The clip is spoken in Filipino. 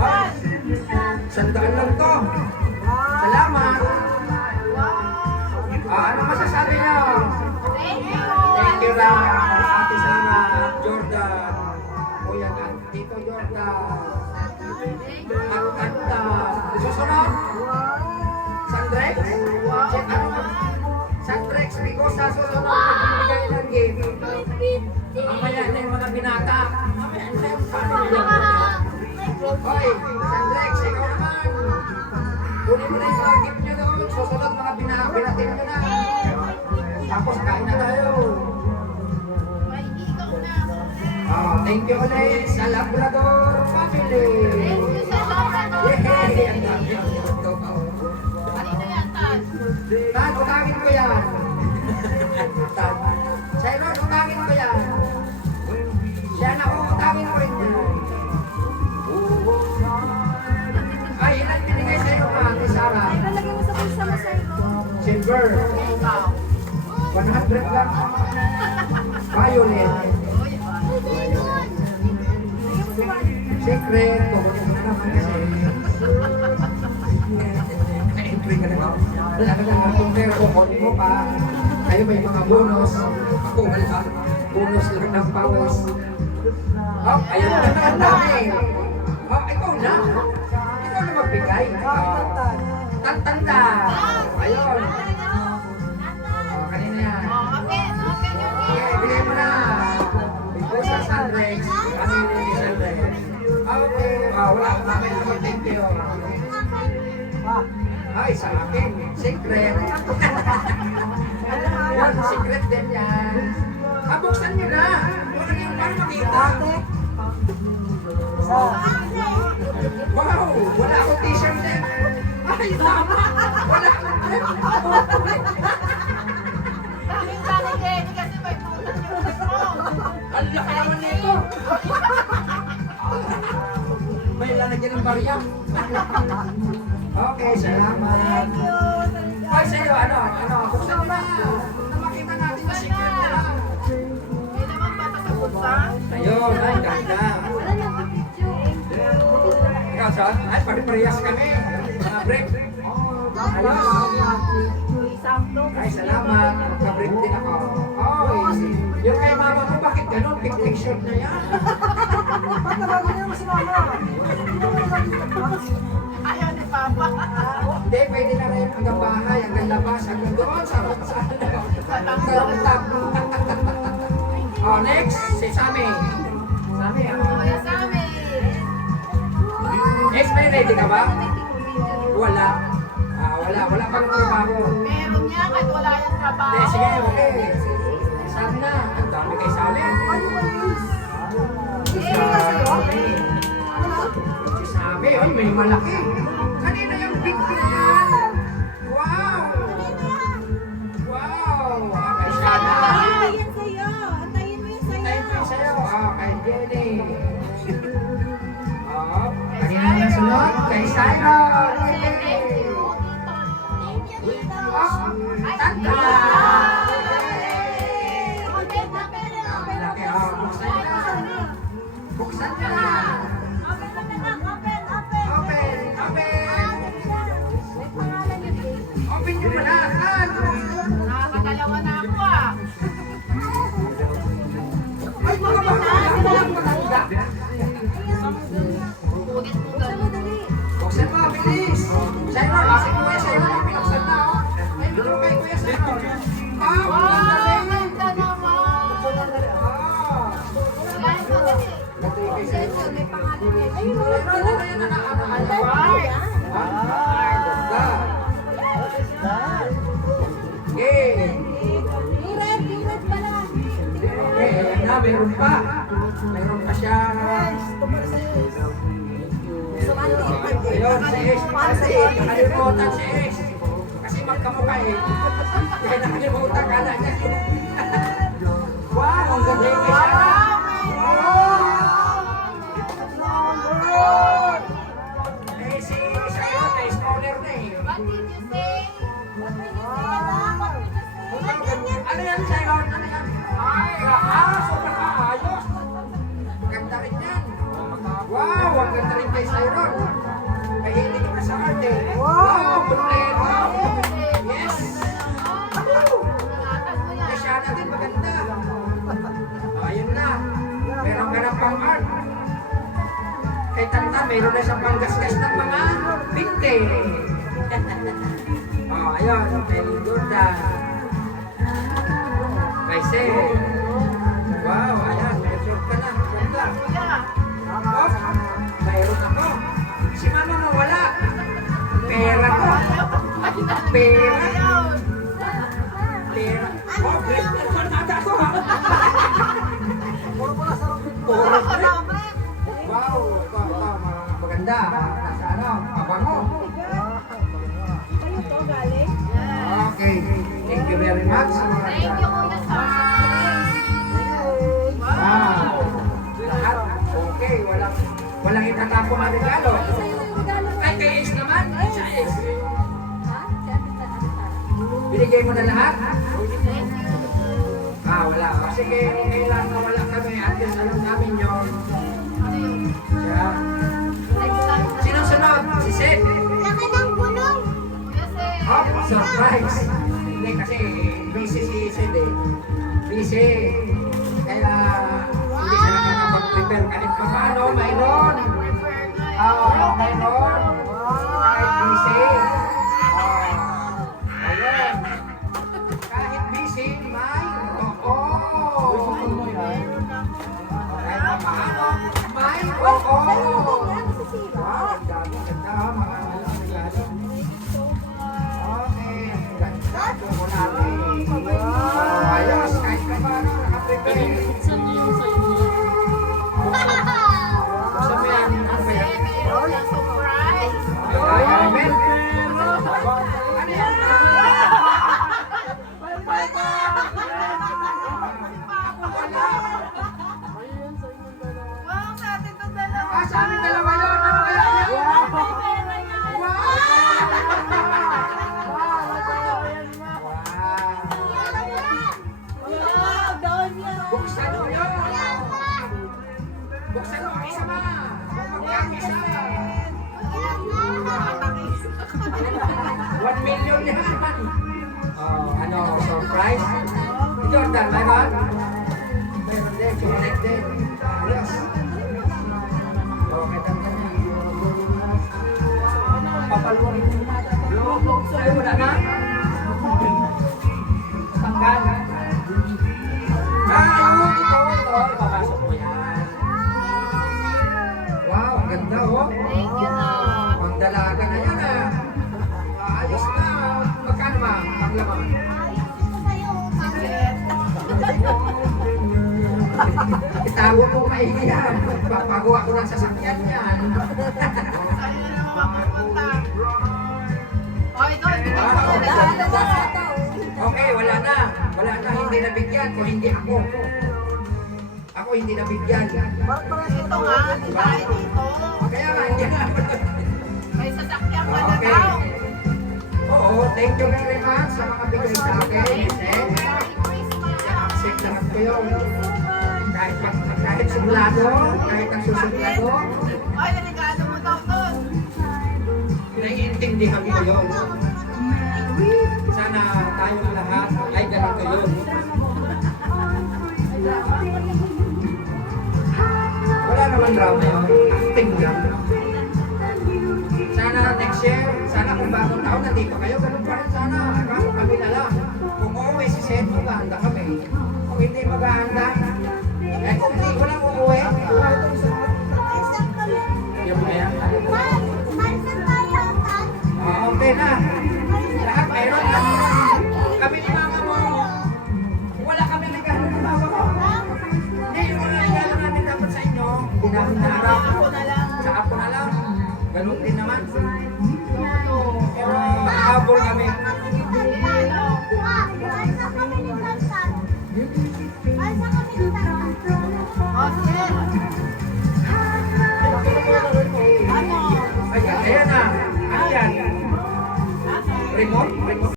Ay, sandaan lang to. Salamat. Ano masasabi niyo? Thank you lang. Ate Sana, Jordan. Kuya Tito Jordan. Ang kanta. Susunod? Sandrex? Sandrex, because sa susunod magbibigay ng game. Mamaya na yung mga binata. Mamaya na yung family. Hoy, Sandrex, ikaw naman. Kunin mo na yung mga gift nyo doon. Susunod mga binatin nyo na. Tapos kain na tayo. Thank you ulit sa Labrador family. Yehey! Ang dami ang ito. Tan, utangin ko yan. Tan. Sharon, utangin ko yan. Siya na, utangin ko yan. Ay, ilan binigay sa'yo pa, Ate Sarah? Ay, lalagay mo sa bulsa mo, sir. Silver. 100 lang. Violet. Secret. Kukunin mo na naman kasi. Na-entry ka na lang. Wala ka lang. Kung pero kukunin mo pa, kayo may mga bonus. Ako wala. Bonus lang ng pawis. Oh, ayun na na ang dami. Oh, ikaw na. Ikaw na magbigay. Tantanda. Ayun. Oh, kanina yan. Okay, bigay mo na. Ikaw sa Sandrex. Kanina ni Sandrex. Okay. Wala. Mamaya naman. Thank you. Ay, sa akin. Secret. Yan, secret din yan. Buksan nyo na. Para makita. Wow! Wala akong t-shirt din. Ay, tama! Wala akong ang laki naman nito. May lalagyan ng barya. Okay, salamat. Ay, sa'yo, buksan mo na. Makita natin yung secret nila. Ayun, ay, ganda. Ikaw, saan? Ay, pari-parehas kami. Break. Ay, salamat. Magka-break din ako. Oy, yung kay mama mo, bakit ganun? Pink shirt na yan. Ba't nabago niya mo si mama? Ayaw ni Papa. Hindi, pwede na rin hanggang bahay, hanggang labas, hanggang doon, sa rooftop. Oh, next, si Sammy. Sammy, Kuya Sammy. Next, may ready ka ba? Wala. Wala pang trabaho. Meron niya kahit wala yung trabaho. Hindi, sige, okay. Saan na? Ang dami kay Sammy. Si Sammy, oy, may malaki. Kanina yung big na yan. Wow! Kay Sana. Antayin sa'yo. Antayin mo yun sa'yo. Tayo po sa'yo. Kay Jenny. Kanina na sunod. Kay Simon. Tanda! Malaki. Buksan ka na. Open nyo pala. Nakakadalawa na ako Ay, mga matanda. Pugit mo ganun. Buksan mo, bilis. Simon, kasi Kuya Simon yung pinuksan na. Ay, bigyan kay Kuya Simon. Wow, ganda naman. Wala yung pagkati. May pangalan yan. Ayun, yung red pala. Meron pa. Meron pa siya. Ayun, si Ace. Kasi nakalimutan si Ace. Kasi magkamukha eh. Kaya nakalimutan ka na niya. Wow, ang ganda yung isa. Eh, si Sharon, eh, scholar na eh. What did you say? Ano yan, Sharon? Ano yan? Ay, sobrang kaayos. Ganda rin yan. pang art. Kay Tanta, mayroon na siyang panggasgas ng mga binte. Oh, ayun, kay Jordan. Kay Sel. Wow, ayan, nag-short ka na. Ganda. Kuya. Oh, mayroon ako. Si Mama mawala. Pera ko. Pera. Ayun. Pera. Oh, bless na naman ata to ha. Puro Ako bless. na, Brett. Wow, ito, maganda. Nasa ano, kabango. Kayo to galing? Okay, thank you very much. Thank you, Kuya Sam. Wow. Lahat, okay, walang itatapon na regalo. Sa'yo yung regalo mo. Ay, kay Ace naman. Sa Ace. Ha? Binigay mo na lahat? Thank you. Wala. O, sige, okay lang na wala kami. At least alam namin yun. Siya. Next time. Sino sunod? Si Seth. Laki ng gulong. Kuya Sam. Oh, surprise. Hindi kasi busy si Seth eh. Busy. Kaya hindi siya nakakapag-prepare kahit pa paano. Mayroon. Prepare nga eh. Mayroon. Kahit busy. Ayun. Kahit busy, may oo. Kahit pa paano, may oo. Sa'yo yung gulong. Nasisira. Wow, ang dami. Ganda ha, mga regalo. Okay. Ganda po natin. Ayos, kahit pa paano, nakaprepare. Gusto mo yan? Ano ba yan? Meron siyang surprise. Ay, Armel. Ano yan? Wow, sa atin itong dalawa. Sa amin dalawa yun. Ano kaya yan? Wow, Donya. Buksan mo yun. Buksan mo. Isa ba? Magkakisa. 1 million yan. Ano, surprise? Jordan, mayroon? Mayroon din, chocolate din. Yes. Okay, tanda na. Papaluin. Ay, wala na? Tanggal. Ayun, ito. Ipapasok mo yan. Wow, ang ganda, oh. Thank you, Sam. Ang dalaga na yan, ah. Ayos na. Magkano ba? Paglaman. Itago mo maigi yan. Papagawa ko ng sasakyan yan. Saan na naman mapupunta? Oh, ito. Hindi ko Wow. na nagdadala. Okay, wala na. Wala na. Hindi nabigyan. Kung hindi ako. Ako hindi nabigyan. Ito nga, di tayo dito. Kaya nga, hindi na. May sasakyan ka na Okay. daw. Oo, thank you very much sa mga bigay sa akin. Merry Christmas. Accept naman ko yun. Kahit sublado, kahit ang susublado, Ay, regalo mo daw doon. naiintindihan ko yun. Sana tayong lahat ay ganito yun. Wala naman drama yun. Acting lang. Sana next year, sana kung bagong taon nandito kayo, ganun pa rin sana. Kaso kami na lang. Kung uuwi si Seth, mag-aanda kami. Kung hindi mag-aanda, kung hindi ko lang uuwi, yung kaya,